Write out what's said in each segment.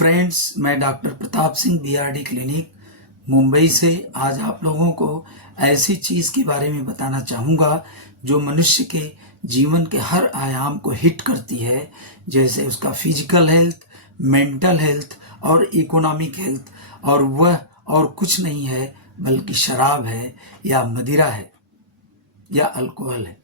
Friends, मैं doctor Pratap Singh BRD clinic Mumbai से आज आप लोगों को ऐसी चीज़ के बारे में बताना चाहूँगा जो मनुष्य के जीवन के हर आयाम को हिट करती है, जैसे उसका फिजिकल हेल्थ, मेंटल हेल्थ और इकोनॉमिक हेल्थ। और वह और कुछ नहीं है बल्कि शराब है या मदिरा है या अल्कोहल है।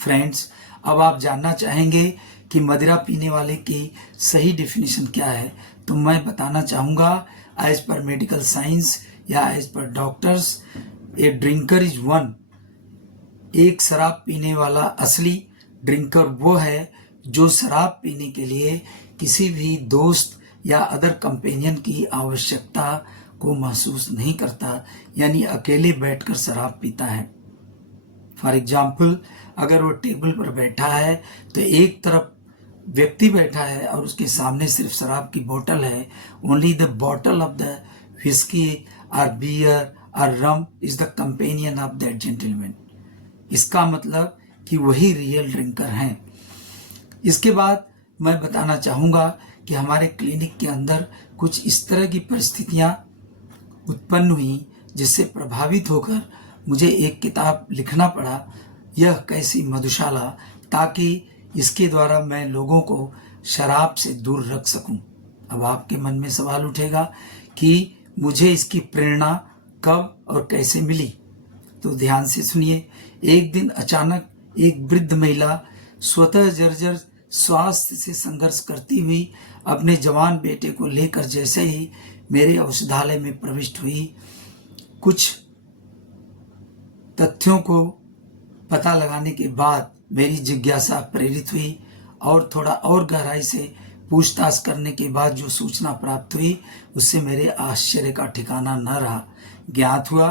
फ्रेंड्स, अब आप जानना चाहेंगे कि मदिरा पीने वाले की सही डेफिनेशन क्या है, तो मैं बताना चाहूँगा एज पर मेडिकल साइंस या as per doctors, a drinker is one. एक शराब पीने वाला असली ड्रिंकर वो है जो शराब पीने के लिए किसी भी दोस्त या अदर कंपेनियन की आवश्यकता को महसूस नहीं करता, यानी अकेले बैठकर शराब पीता है। फॉर एग्जाम्पल, अगर वो टेबल पर बैठा है तो एक तरफ व्यक्ति बैठा है और उसके सामने सिर्फ शराब की बोतल है। Only the bottle of the whiskey और बियर और rum is the companion of that gentleman. इसका मतलब कि वही रियल ड्रिंकर हैं। इसके बाद मैं बताना चाहूँगा कि हमारे क्लिनिक के अंदर कुछ इस तरह की परिस्थितियाँ उत्पन्न हुई जिससे प्रभावित होकर मुझे एक किताब लिखना पड़ा, यह कैसी मधुशाला, ताकि इसके द्वारा मैं लोगों को शराब से दूर रख सकूं। अब आपके मन में सवाल उठेगा कि मुझे इसकी प्रेरणा कब और कैसे मिली, तो ध्यान से सुनिए। एक दिन अचानक एक वृद्ध महिला स्वतः जर्जर स्वास्थ्य से संघर्ष करती हुई अपने जवान बेटे को लेकर जैसे ही मेरे औषधालय में प्रविष्ट हुई, कुछ तथ्यों को पता लगाने के बाद मेरी जिज्ञासा प्रेरित हुई और थोड़ा और गहराई से पूछताछ करने के बाद जो सूचना प्राप्त हुई उससे मेरे आश्चर्य का ठिकाना न रहा। ज्ञात हुआ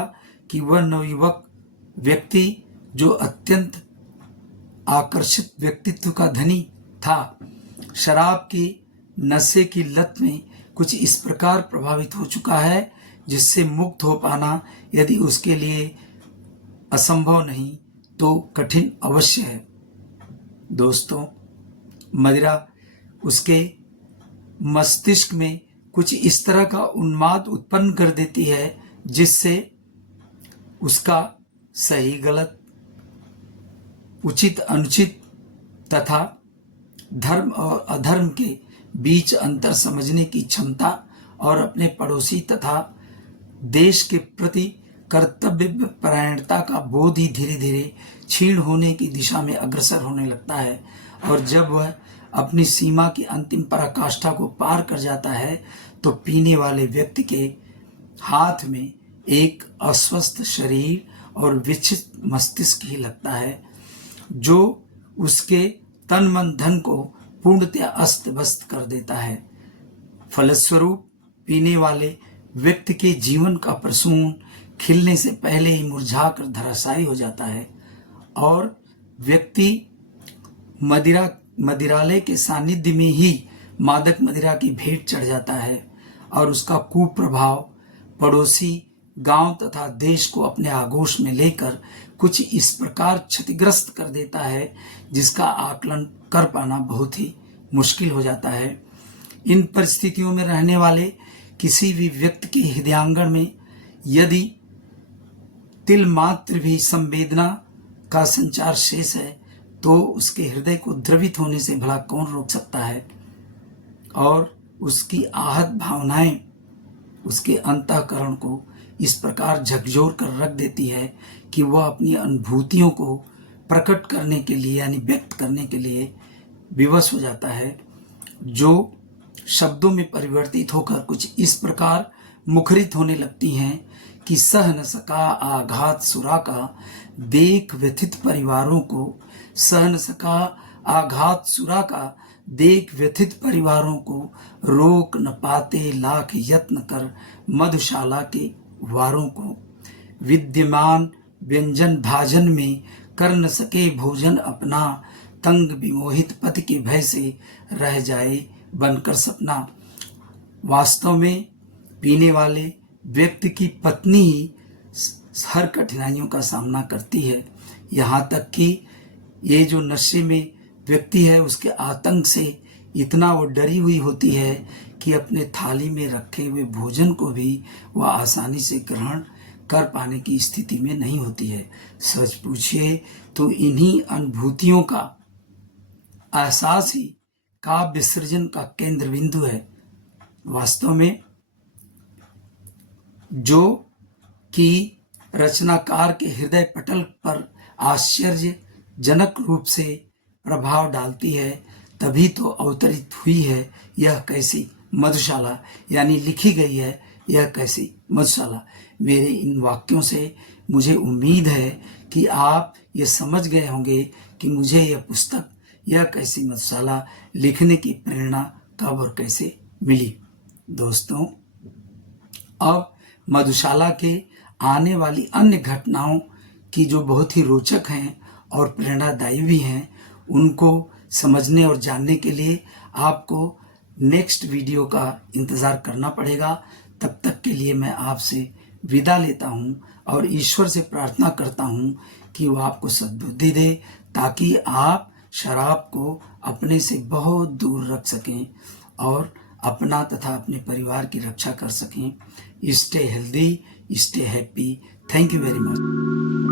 कि वह नवयुवक व्यक्ति जो अत्यंत आकर्षित व्यक्तित्व का धनी था, शराब की नशे की लत में कुछ इस प्रकार प्रभावित हो चुका है जिससे मुक्त हो पाना यदि उसके लिए असंभव नहीं तो कठिन अवश्य है। दोस्तों, मदिरा उसके मस्तिष्क में कुछ इस तरह का उन्माद उत्पन्न कर देती है जिससे उसका सही गलत, उचित अनुचित तथा धर्म और अधर्म के बीच अंतर समझने की क्षमता और अपने पड़ोसी तथा देश के प्रति कर्तव्य परायणता का बोध ही धीरे धीरे क्षीण होने की दिशा में अग्रसर होने लगता है। और जब वह अपनी सीमा की अंतिम पराकाष्ठा को पार कर जाता है तो पीने वाले व्यक्ति के हाथ में एक अस्वस्थ शरीर और विक्षिप्त मस्तिष्क ही लगता है जो उसके तन मन धन को पूर्णतया अस्त व्यस्त कर देता है। फलस्वरूप पीने वाले व्यक्ति के जीवन का प्रसून खिलने से पहले ही मुरझाकर धराशायी हो जाता है और व्यक्ति मदिरालय के सानिध्य में ही मादक मदिरा की भेंट चढ़ जाता है और उसका कुप्रभाव पड़ोसी गांव तथा देश को अपने आगोश में लेकर कुछ इस प्रकार क्षतिग्रस्त कर देता है जिसका आकलन कर पाना बहुत ही मुश्किल हो जाता है। इन परिस्थितियों में रहने वाले किसी भी व्यक्ति के हृदयांगन में यदि तिल मात्र भी संवेदना का संचार शेष है तो उसके हृदय को द्रवित होने से भला कौन रोक सकता है। और उसकी आहत भावनाएं उसके अंतःकरण को इस प्रकार झकझोर कर रख देती है कि वह अपनी अनुभूतियों को प्रकट करने के लिए यानी व्यक्त करने के लिए विवश हो जाता है, जो शब्दों में परिवर्तित होकर कुछ इस प्रकार मुखरित होने लगती हैं कि सह न सका आघात सुरा का देख व्यथित परिवारों को, सह न सका आघात सुरा का देख व्यथित परिवारों को, रोक न पाते लाख यत्न कर मधुशाला के वारों को, विद्यमान व्यंजन भाजन में कर न सके भोजन अपना, तंग विमोहित पति के भय से रह जाए बनकर सपना। वास्तव में पीने वाले व्यक्ति की पत्नी ही हर कठिनाइयों का सामना करती है, यहाँ तक कि ये जो नशे में व्यक्ति है उसके आतंक से इतना वो डरी हुई होती है कि अपने थाली में रखे हुए भोजन को भी वह आसानी से ग्रहण कर पाने की स्थिति में नहीं होती है। सच पूछिए तो इन्हीं अनुभूतियों का एहसास ही काव्य सृजन का केंद्र बिंदु है। वास्तव में जो कि रचनाकार के हृदय पटल पर आश्चर्यजनक रूप से प्रभाव डालती है, तभी तो अवतरित हुई है यह कैसी मधुशाला, यानी लिखी गई है यह कैसी मधुशाला। मेरे इन वाक्यों से मुझे उम्मीद है कि आप ये समझ गए होंगे कि मुझे यह पुस्तक यह कैसी मधुशाला लिखने की प्रेरणा कब और कैसे मिली। दोस्तों, अब मधुशाला के आने वाली अन्य घटनाओं की जो बहुत ही रोचक हैं और प्रेरणादायी भी हैं, उनको समझने और जानने के लिए आपको नेक्स्ट वीडियो का इंतज़ार करना पड़ेगा। तब तक के लिए मैं आपसे विदा लेता हूँ और ईश्वर से प्रार्थना करता हूँ कि वो आपको सद्बुद्धि दे, ताकि आप शराब को अपने से बहुत दूर रख सकें और अपना तथा अपने परिवार की रक्षा कर सकें। Stay healthy, stay happy. Thank you very much.